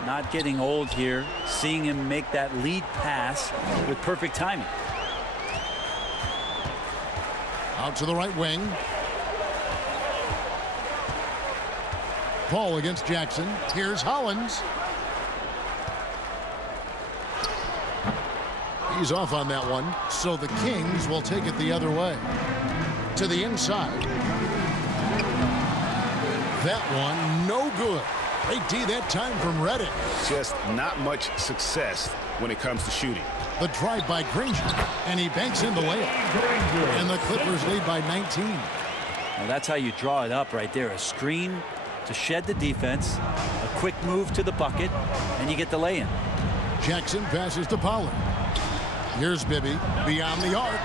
Not getting old here, seeing him make that lead pass with perfect timing. Out to the right wing. Paul against Jackson. Here's Hollins. He's off on that one, so the Kings will take it the other way. To the inside. That one, no good. Great D that time from Redick. Just not much success when it comes to shooting. The drive by Granger, and he banks in the layup. And the Clippers lead by 19. Well, that's how you draw it up right there. A screen to shed the defense, a quick move to the bucket, and you get the lay-in. Jackson passes to Pollard. Here's Bibby beyond the arc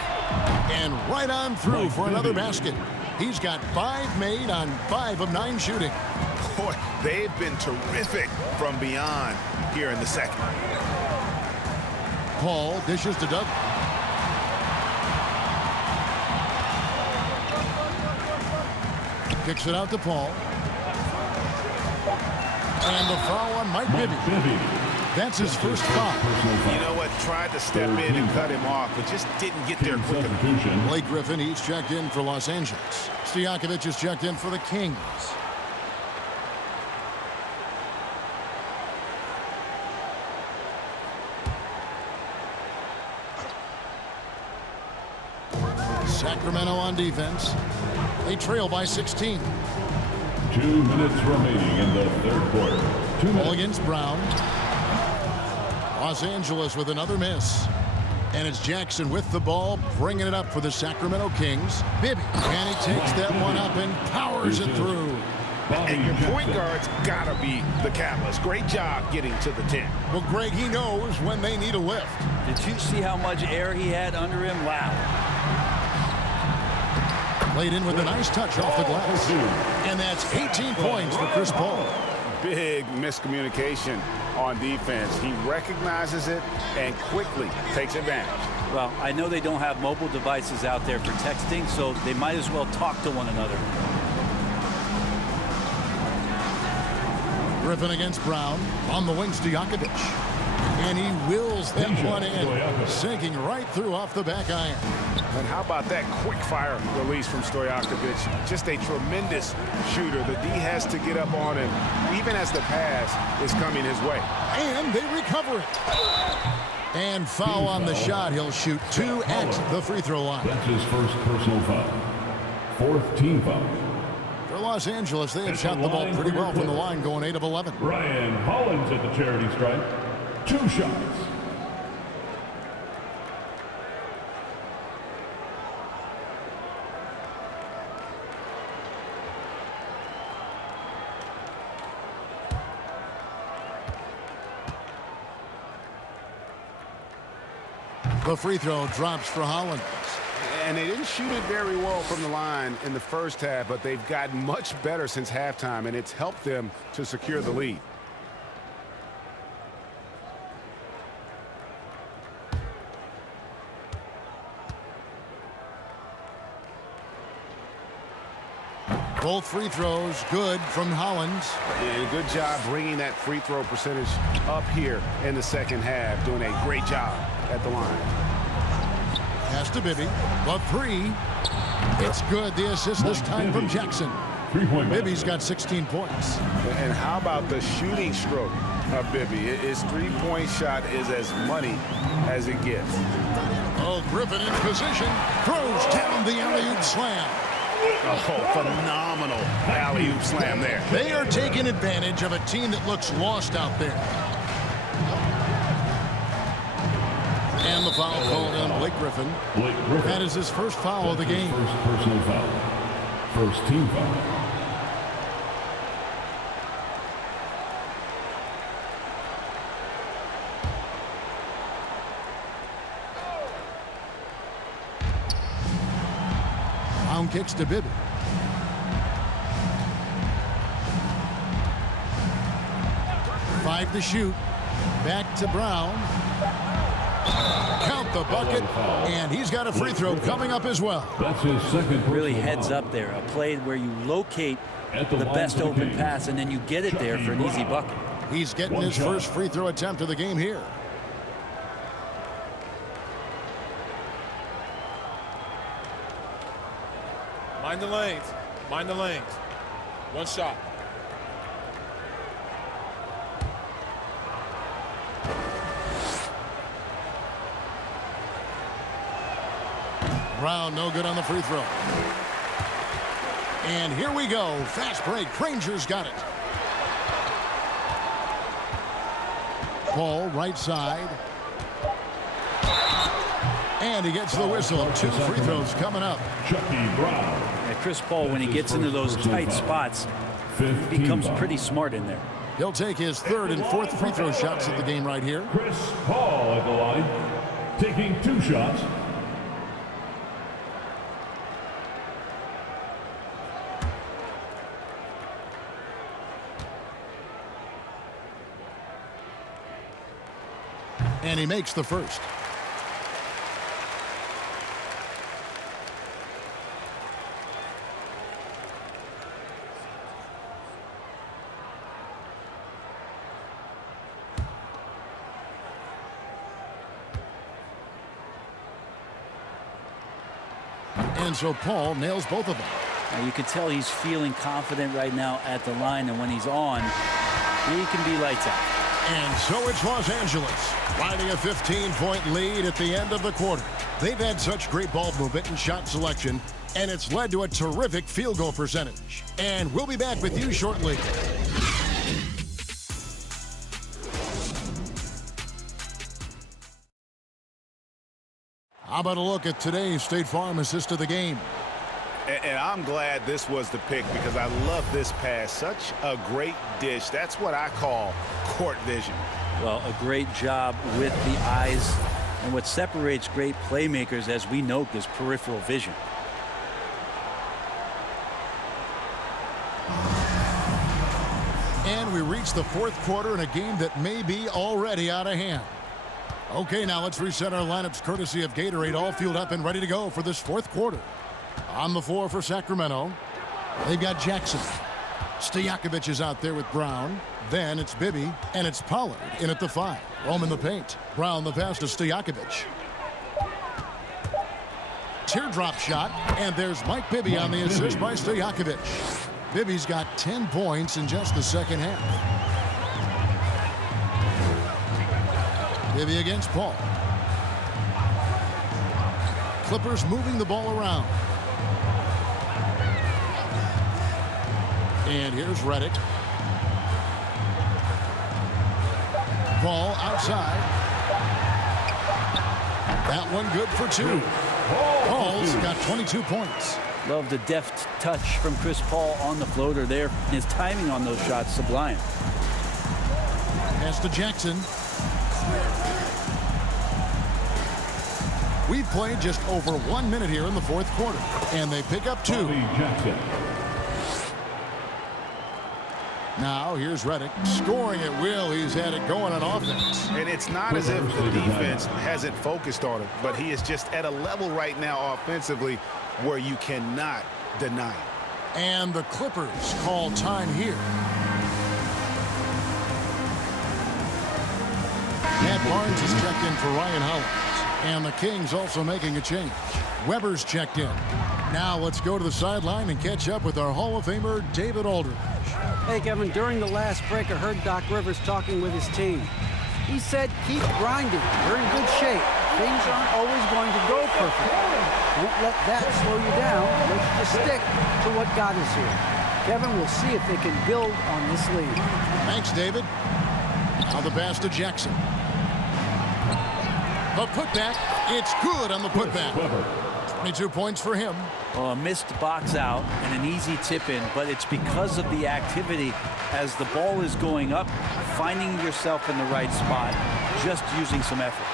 and right on through for another basket. He's got 5 made on 5 of 9 shooting. Boy, they've been terrific from beyond here in the second. Paul dishes to Doug. Kicks it out to Paul. And the foul on Mike Bibby. That's his first foul. You know what? Tried to step in and cut him off, but just didn't get there quick enough. Blake Griffin, he's checked in for Los Angeles. Stojakovic is checked in for the Kings. Sacramento on defense. They trail by 16. 2 minutes remaining in the third quarter. Ball against Brown. Los Angeles with another miss. And it's Jackson with the ball, bringing it up for the Sacramento Kings. Bibby, and he takes that one up and powers it through. And your point guard's got to be the catalyst. Great job getting to the 10. Well, Greg, he knows when they need a lift. Did you see how much air he had under him? Wow. Laid in with a nice touch off the glass. And that's 18 points for Chris Paul. Big miscommunication on defense. He recognizes it and quickly takes advantage. Well, I know they don't have mobile devices out there for texting, so they might as well talk to one another. Griffin against Brown. On the wings, Stojakovic. And he wills that one in, sinking right through off the back iron. And how about that quick fire release from Stojakovic? Just a tremendous shooter. The D has to get up on him, even as the pass is coming his way. And they recover it. And foul on the shot. He'll shoot 2 at the free throw line. That's his first personal foul. 4th team foul. For Los Angeles, they have shot the ball pretty well from the line, going 8 of 11. Ryan Hollins at the charity stripe. 2 shots. The free throw drops for Hollins. And they didn't shoot it very well from the line in the first half, but they've gotten much better since halftime, and it's helped them to secure the lead. Both free throws good from Hollins. And good job bringing that free throw percentage up here in the second half. Doing a great job at the line. Pass to Bibby. The three. It's good. The assist this time from Jackson. Bibby's got 16 points. And how about the shooting stroke of Bibby? His three-point shot is as money as it gets. Oh, Griffin in position. Throws down the alley-oop slam. Oh, phenomenal alley-oop slam there. They are taking advantage of a team that looks lost out there. And the foul called on Blake Griffin. That is his first foul of the game. First personal foul. First team foul. Brown kicks to Bibby. Five to shoot. Back to Brown. Count the bucket, and he's got a free throw coming up as well. That's his second. Really heads up there. A play where you locate the best open pass, and then you get it there for an easy bucket. He's getting his first free throw attempt of the game here. Mind the lanes. Mind the lanes. One shot. Brown no good on the free throw. And here we go. Fast break. Ranger's got it. Paul right side. And he gets the whistle. Two free throws coming up. Yeah, Chris Paul, when he gets into those tight spots, he becomes pretty smart in there. He'll take his third and fourth free throw shots of the game right here. Chris Paul at the line, taking 2 shots. And he makes the first. And so Paul nails both of them. Now you can tell he's feeling confident right now at the line, and when he's on, he can be lights out. And so it's Los Angeles riding a 15-point lead at the end of the quarter. They've had such great ball movement and shot selection, and it's led to a terrific field goal percentage. And we'll be back with you shortly. How about a look at today's State Farm assist of the game? And I'm glad this was the pick because I love this pass. Such a great dish. That's what I call court vision. Well, a great job with the eyes. And what separates great playmakers, as we note, is peripheral vision. And we reach the fourth quarter in a game that may be already out of hand. Okay, now let's reset our lineups courtesy of Gatorade, all fueled up and ready to go for this fourth quarter. On the floor for Sacramento, they've got Jackson. Stojakovic is out there with Brown. Then it's Bibby, and it's Pollard in at the 5. Rome in the paint. Brown the pass to Stojakovic. Teardrop shot, and there's Mike Bibby on the assist by Stojakovic. Bibby's got 10 points in just the second half. Bibby against Paul. Clippers moving the ball around. And here's Redick. Paul outside. That one good for 2. Paul's got 22 points. Love the deft touch from Chris Paul on the floater there. His timing on those shots, sublime. Pass to Jackson. We've played just over 1 minute here in the fourth quarter, and they pick up 2. Now here's Redick scoring at will. He's had it going on offense. And it's not as if the defense hasn't focused on him, but he is just at a level right now offensively where you cannot deny him. And the Clippers call time here. Matt Barnes is checked in for Ryan Hollins. And the Kings also making a change. Weber's checked in. Now let's go to the sideline and catch up with our Hall of Famer, David Aldridge. Hey, Kevin, during the last break, I heard Doc Rivers talking with his team. He said, keep grinding. You're in good shape. Things aren't always going to go perfectly. Don't let that slow you down. Let's just stick to what got us here. Kevin, we'll see if they can build on this lead. Thanks, David. Now the pass to Jackson. The putback. It's good on the putback. 22 points for him. Well, a missed box out and an easy tip in, but it's because of the activity as the ball is going up, finding yourself in the right spot, just using some effort.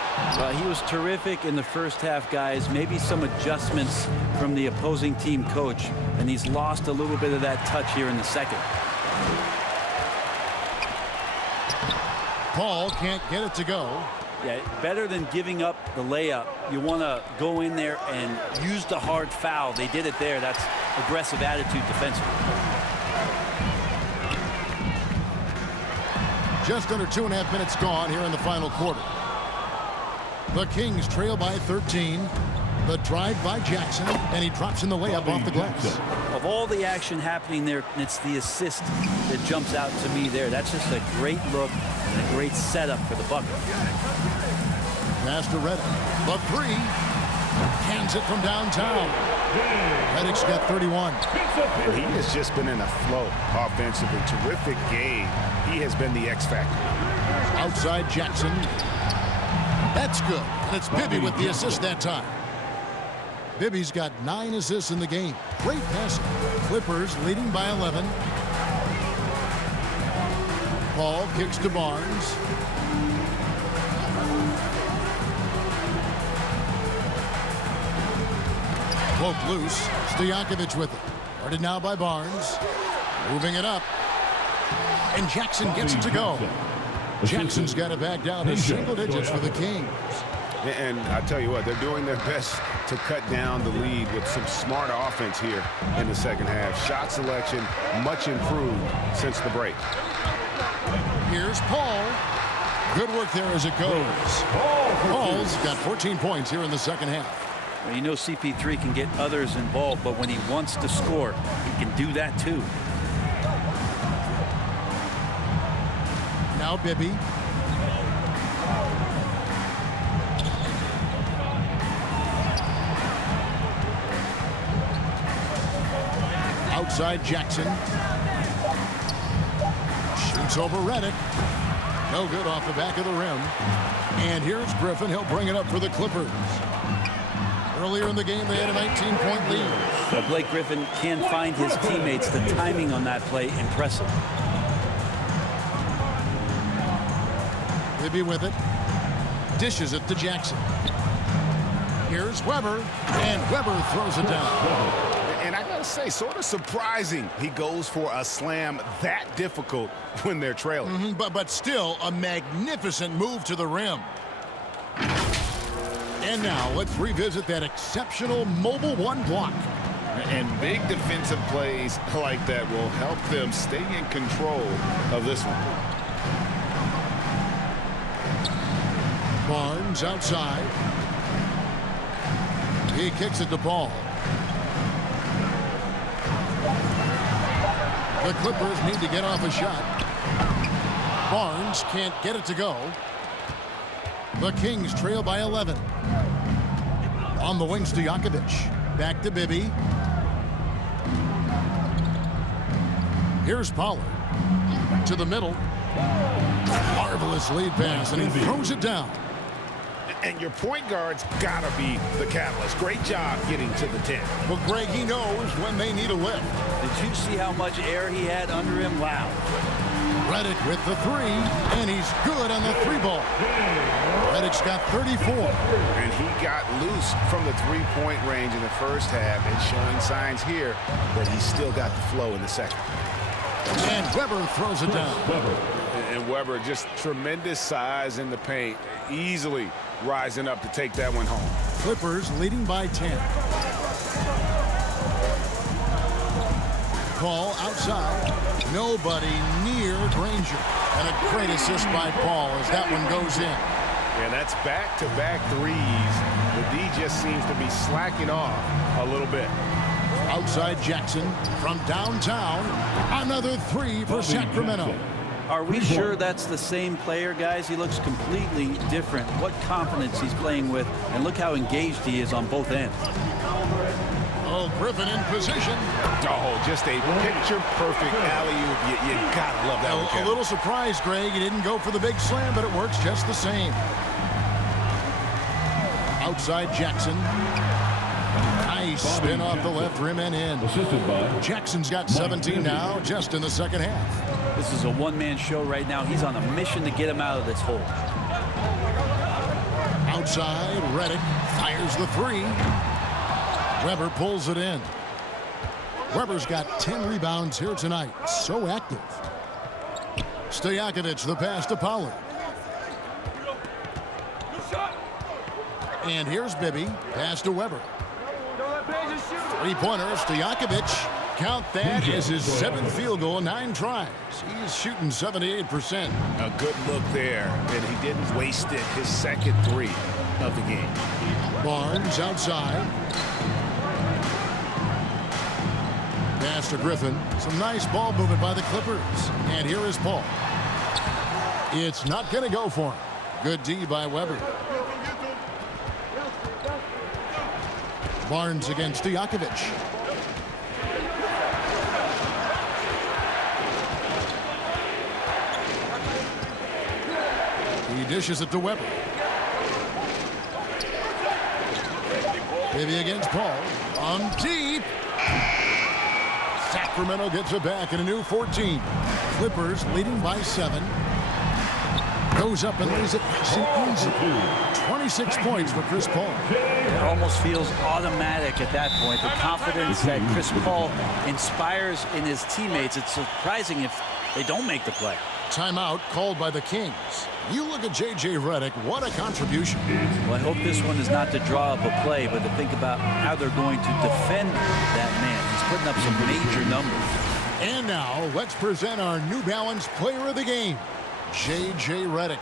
He was terrific in the first half, guys. Maybe some adjustments from the opposing team coach, and he's lost a little bit of that touch here in the second. Paul can't get it to go. Yeah, better than giving up the layup. You want to go in there and use the hard foul. They did it there. That's aggressive attitude defensively. Just under 2.5 minutes gone here in the final quarter. The Kings trail by 13. The drive by Jackson, and he drops in the layup off the glass. Of all the action happening there, it's the assist that jumps out to me there. That's just a great look and a great setup for the bucket. Pass to Redick. The 3. Hands it from downtown. Redick's got 31. And he has just been in a flow offensively. Terrific game. He has been the X factor. Outside Jackson. That's good. And it's Bibby with the assist that time. Bibby's got 9 assists in the game. Great passing. Clippers leading by 11. Paul kicks to Barnes. Cloak loose. Stojakovic with it. Guarded now by Barnes. Moving it up. And Jackson gets it to go. Jackson's got it back down to single digits for the Kings. And I tell you what, they're doing their best to cut down the lead with some smart offense here in the second half. Shot selection much improved since the break. Here's Paul. Good work there as it goes. Paul's got 14 points here in the second half. Well, you know CP3 can get others involved, but when he wants to score, he can do that too. Now Bibby. Outside Jackson. Shoots over Redick. No good off the back of the rim. And here's Griffin. He'll bring it up for the Clippers. Earlier in the game, they had a 19-point lead. Well, Blake Griffin can find his teammates. The timing on that play, impressive. Bibby with it. Dishes it to Jackson. Here's Weber. And Weber throws it down. And I gotta say, sort of surprising he goes for a slam that difficult when they're trailing. But still a magnificent move to the rim. And now let's revisit that exceptional mobile 1 block. And big defensive plays like that will help them stay in control of this one. Barnes outside. He kicks it to Paul. The Clippers need to get off a shot. Barnes can't get it to go. The Kings trail by 11. On the wing, Stojakovic. Back to Bibby. Here's Pollard. To the middle. Marvelous lead pass, and he throws it down. And your point guard's gotta be the catalyst. Great job getting to the 10. Well, Greg, he knows when they need a lift. Did you see how much air he had under him? Wow. Redick with the three, and he's good on the three ball. Redick's got 34. And he got loose from the three-point range in the first half and showing signs here that he's still got the flow in the second. And Weber throws it down. And Weber, just tremendous size in the paint, easily rising up to take that one home. Clippers leading by 10. Paul outside. Nobody near Granger. And a great assist by Paul as that one goes in. And that's back-to-back threes. The D just seems to be slacking off a little bit. Outside Jackson from downtown. Another three for Sacramento. Are we sure that's the same player, guys? He looks completely different. What confidence he's playing with, and look how engaged he is on both ends. Oh, Griffin in position. Oh, just a picture-perfect alley-oop. You gotta love that one. A little surprised, Greg. He didn't go for the big slam, but it works just the same. Outside Jackson. Nice spin off the left rim and in. Jackson's got 17 now, just in the second half. This is a one-man show right now. He's on a mission to get him out of this hole. Outside, Redick fires the three. Weber pulls it in. Weber's got 10 rebounds here tonight. So active. Stojakovic the pass to Pollard. And here's Bibby. Pass to Weber. Three-pointer, Stojakovic. Count that as his 7th field goal, 9 tries. He's shooting 78%. A good look there, and he didn't waste it. His second three of the game. Barnes outside. Pass to Griffin. Some nice ball movement by the Clippers. And here is Paul. It's not going to go for him. Good D by Weber. Barnes against Stojakovic. He dishes it to Weber. Bibby against Paul. On deep. Sacramento gets it back in a new 14. Clippers leading by 7. Goes up and lays it nice and easy. 26 points for Chris Paul. It almost feels automatic at that point. The confidence that Chris Paul inspires in his teammates. It's surprising if they don't make the play. Timeout called by the Kings. You look at J.J. Redick. What a contribution. Well, I hope this one is not to draw up a play, but to think about how they're going to defend that man. He's putting up some major numbers. And now, let's present our New Balance Player of the Game, J.J. Redick.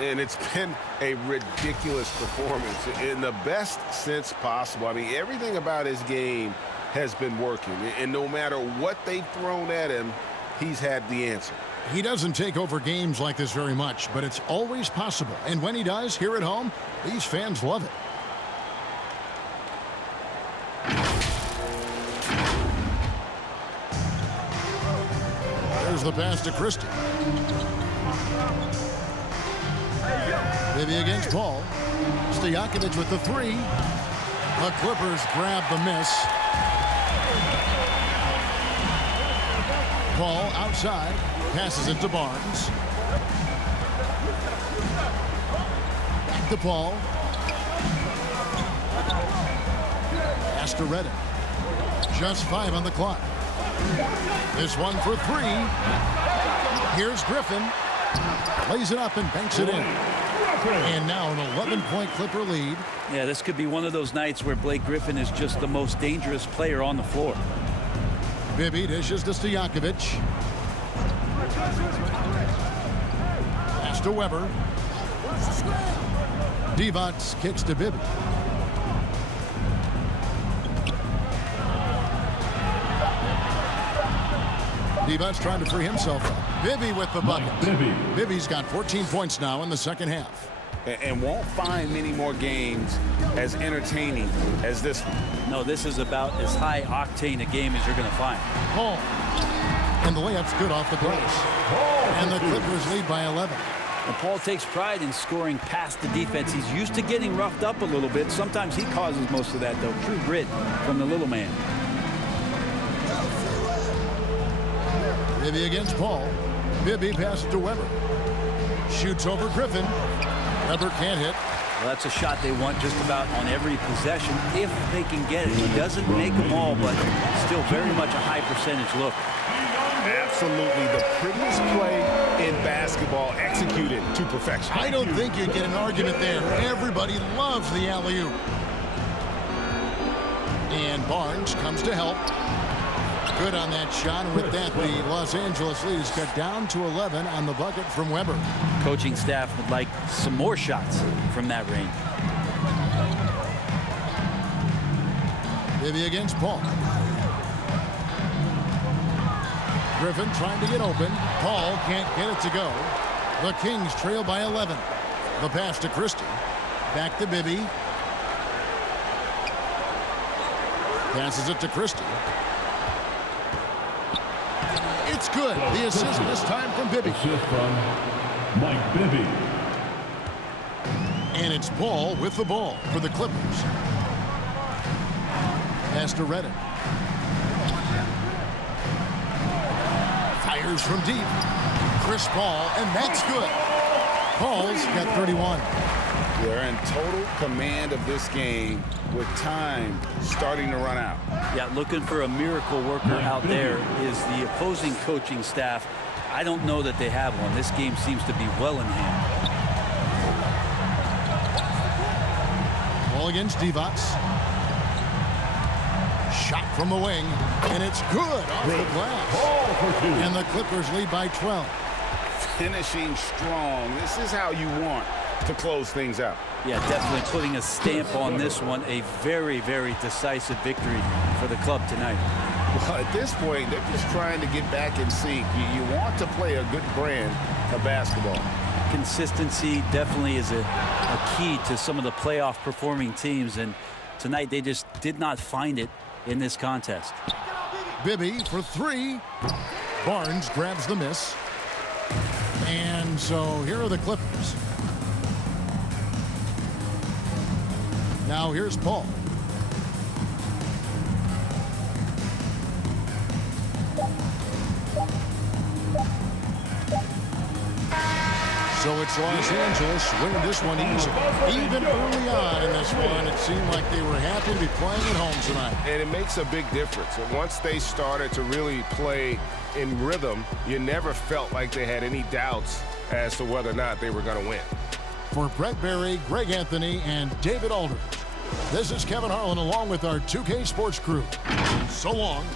And it's been a ridiculous performance in the best sense possible. I mean, everything about his game has been working. And no matter what they've thrown at him, he's had the answer. He doesn't take over games like this very much, but it's always possible. And when he does, here at home, these fans love it. There's the pass to Christie. Bibby against Paul. Stojakovic with the three. The Clippers grab the miss. Paul outside. Passes it to Barnes. Back to Paul. Pass to Redick. Just 5 on the clock. This one for 3. Here's Griffin. Lays it up and banks it in. And now an 11-point Clipper lead. Yeah, this could be one of those nights where Blake Griffin is just the most dangerous player on the floor. Bibby dishes to Stojakovic. Pass to Weber. Divac kicks to Bibby. Divac's trying to free himself up. Bibby with the bucket. Bibby's got 14 points now in the second half. And won't find many more games as entertaining as this one. No, this is about as high octane a game as you're going to find. Paul. And the layup's good off the glass. And the Clippers lead by 11. And Paul takes pride in scoring past the defense. He's used to getting roughed up a little bit. Sometimes he causes most of that, though. True grit from the little man. Bibby against Paul. Bibby passes to Weber. Shoots over Griffin. Weber can't hit. Well, that's a shot they want just about on every possession if they can get it. He doesn't make them all, but still very much a high percentage look. Absolutely the prettiest play in basketball, executed to perfection. I don't think you'd get an argument there. Everybody loves the alley-oop. And Barnes comes to help. Good on that shot. And with that, the Los Angeles lead is cut down to 11 on the bucket from Weber. Coaching staff would like some more shots from that range. Bibby against Paul. Griffin trying to get open. Paul can't get it to go. The Kings trail by 11. The pass to Christie. Back to Bibby. Passes it to Christie. It's good. The assist this time from Bibby. Assist from Mike Bibby. And it's Paul with the ball for the Clippers. Pass to Redick. Fires from deep. Chris Paul, and that's good. Paul's got 31. They're in total command of this game with time starting to run out. Yeah, looking for a miracle worker out there is the opposing coaching staff. I don't know that they have one. This game seems to be well in hand. Ball against Divac. Shot from the wing, and it's good off the glass. And the Clippers lead by 12. Finishing strong. This is how you want to close things out. Yeah, definitely putting a stamp on this one. A very, very decisive victory for the club tonight. Well, at this point, they're just trying to get back in sync. You want to play a good brand of basketball. Consistency definitely is a key to some of the playoff performing teams, and tonight they just did not find it in this contest. Bibby for three. Barnes grabs the miss. And so here are the Clippers. Now here's Paul. So it's Los Angeles winning this one easy. Even early on in this one, it seemed like they were happy to be playing at home tonight. And it makes a big difference. And once they started to really play in rhythm, you never felt like they had any doubts as to whether or not they were going to win. For Brett Berry, Greg Anthony, and David Aldridge, this is Kevin Harlan along with our 2K Sports crew. So long.